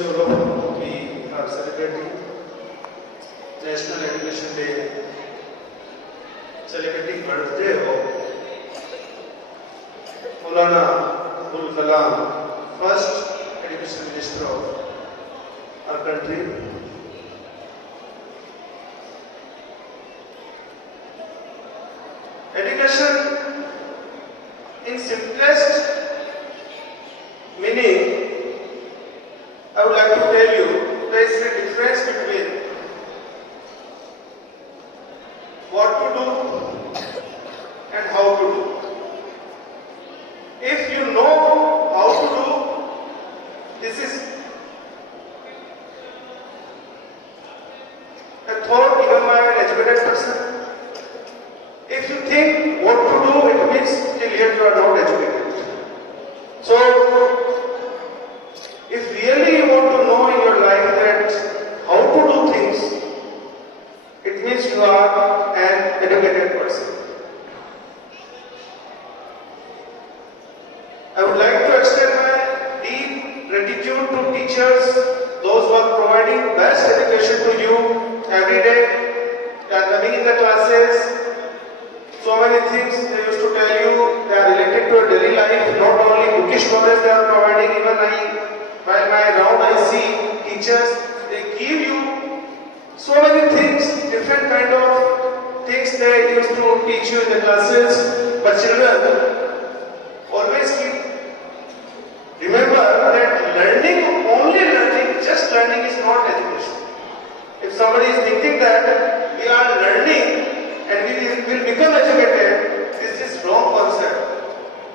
you all know, we are celebrating National Education Day, celebrating birthday of Maulana Abul Kalam, first Education Minister of our country. Education, in simplest meaning, I would like to tell you there is a difference between what to do and how to do. If you know how to do, this is a thought given by an educated person. If you think what to do, it means till yet you are not educated. So, if really you want to know in your life that how to do things, it means you are an educated person. I would like to extend my deep gratitude to teachers, those who are providing best education to you every day. They are coming in the classes. So many things they used to tell you, they are related to your daily life, not only bookish knowledge they are providing. Even while my round I see teachers, they give you so many things, different kind of things they used to teach you in the classes. But children, always remember that learning, only learning, just learning is not education. If somebody is thinking that we are learning and we will become educated, this is wrong concept.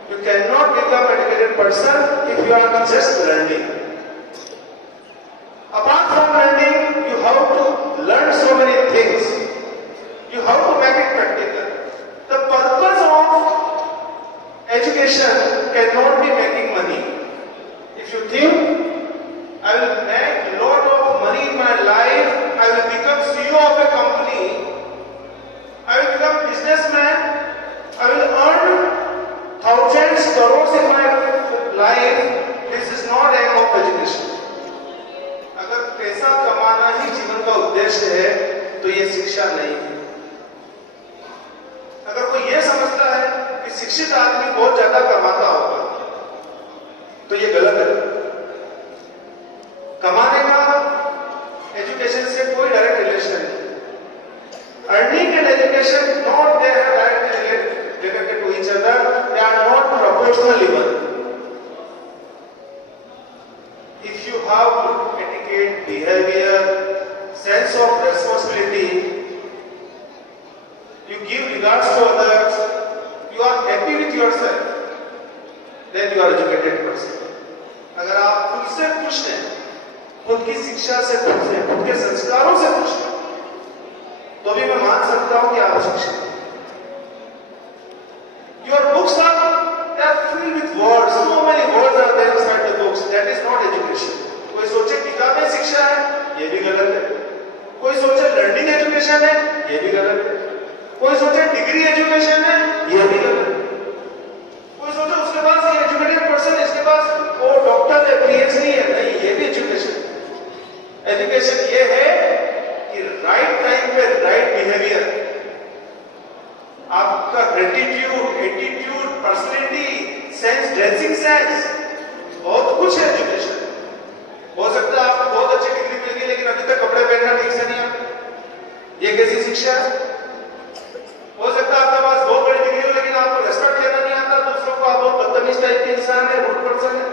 You cannot become an educated person if you are just learning. Apart from learning, you have to learn so many things. You have to make it practical. The purpose of education cannot be making money. If you think, I will make a lot of money in my life, I will become CEO of a company, I will become a businessman, I will earn thousands, crores in my life, this is not aim of education. अगर पैसा कमाना ही जीवन का उद्देश्य है तो ये शिक्षा नहीं है. अगर कोई ये समझता है कि शिक्षित आदमी बहुत ज्यादा कमाता होगा तो ये गलत है. कमाने का एजुकेशन से कोई डायरेक्ट रिलेशन नहीं. Earning and education, not they are directly related to each other, they are not proportional even. If you have good etiquette, behavior, sense of responsibility, you give regards to others, you are happy with yourself, then you are educated person. अगर आप खुद से खुश हैं, खुद की शिक्षा से खुश हैं, खुद के संस्कारों से खुश हैं, तो भी मैं मान सकता हूं कि आप शिक्षित हैं. Your books are filled with words. So many words are there inside the books. That is not education. कोई सोचे किताबें शिक्षा है, ये भी गलत है. कोई सोचे लर्निंग एजुकेशन है, ये भी गलत है. कोई सोचे डिग्री एजुकेशन है, ये भी गलत है. कोई सोचे उसके पास ये एजुकेटेड पर्सन है, इसके पास वो डॉक्टर है, पीएचडी है, नहीं, ये भी एजुकेशन. एजुकेशन ये है कि राइट टाइम पे राइट बिहेवियर, आपका gratitude, attitude, personality, sense, dressing sense, बहुत कुछ है एजुकेशन. हो सकता है आपको बहुत अच्छी डिग्री मिल गई लेकिन अभी तक कपड़े पहनना ठीक से नहीं आता, ये कैसी शिक्षा है? हो सकता है आपके पास बहुत बड़ी डिग्री हो लेकिन आपको रेस्पेक्ट देना नहीं आता दूसरों को, आप बहुत बदतमीज टाइप के इंसान है, रूड पर्सन है,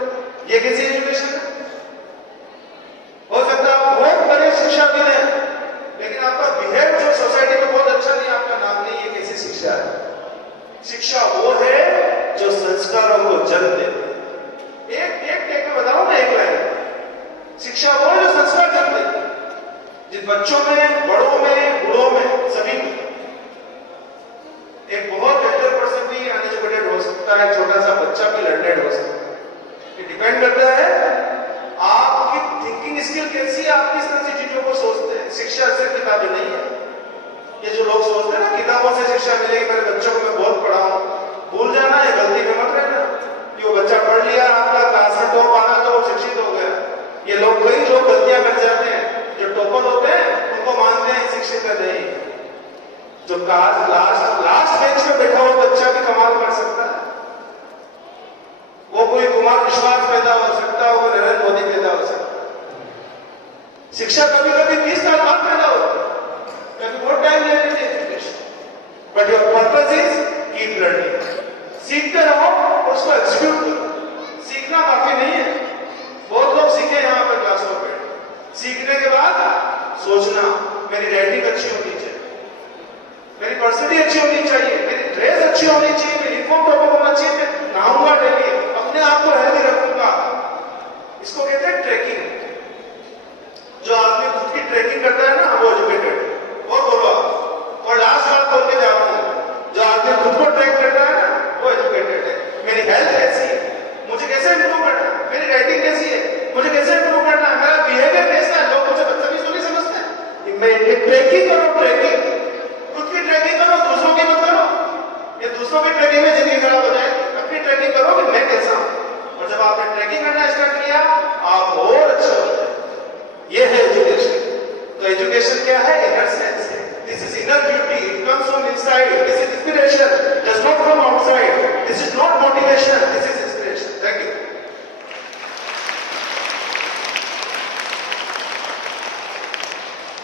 ये कैसी एजुकेशन है? हो सकता है आप बहुत बड़े शिक्षा भी हैं लेकिन आपका बिहेव जो सोसाइटी में बहुत अच्छा नहीं, आपका नाम नहीं, ये कैसी शिक्षा है? शिक्षा वो है जो संस्कारों को जन्म देती है. एक बताओ ना, एक लाइन. शिक्षा वो है जो संस्कार जन्म देती है, जिन बच्चों में, बड़ों में, बूढ़ों में, सभी में. एक बहुत बेहतर पर्सन भी अनएजुकेटेड हो सकता है, छोटा सा बच्चा भी लर्नेड हो सकता है. ये डिपेंड करता है लास्ट बेंच में बैठा हुआ बच्चा भी कमाल कर सकता है। वो कोई कुमार विश्वास पैदा हो सकता है, वो नरेंद्र मोदी पैदा हो सकता है। शिक्षा कभी कभी 20 साल बाद पैदा होती है, कभी बहुत टाइम ले लेते education, but your purpose is keep learning. सीखते रहो, उसको एग्जीक्यूट करो। सीखना काफी नहीं है, बहुत लोग सीखे यहाँ पर क्लास में बैठ, सीखने के बाद सोचना मेरी राइटिंग अच्छी होनी चाहिए, मेरी पर्सनैलिटी अच्छी होनी चाहिए, मेरी ड्रेस अच्छी होनी चाहिए, मेरी यूनिफॉर्म प्रॉपर होना चाहिए, मैं नहाऊंगा डेली, अपने आप को हेल्दी रखूंगा। इसको कहते हैं ट्रैकिंग। जो आदमी खुद की ट्रैकिंग करता है ना, वो एजुकेटेड है। और बोलो आप, और लास्ट बात बोल के जा रहा हूं, जो आदमी खुद को ट्रैक करता है ना, वो एजुकेटेड है। मेरी हेल्थ कैसी है, मुझे कैसे इंप्रूव करना है, मेरी राइटिंग कैसी है, मुझे कैसे इंप्रूव करना है, मेरा बिहेवियर कैसा है, लोग मुझे बदतमीज तो नहीं समझते हैं। मैं ट्रैकिंग करो, ट्रैकिंग, खुद की ट्रैकिंग करो, दूसरों की मत करो। ये दूसरों की ट्रैकिंग में जिंदगी खराब हो जाएगी। अपनी ट्रैकिंग करो कि मैं कैसा हूं, और जब आपने ट्रैकिंग करना स्टार्ट किया, आप और अच्छे हो जाए। ये है एजुकेशन। तो एजुकेशन क्या है? इनर सेंस है। This is inner beauty, it comes from inside, this is inspiration.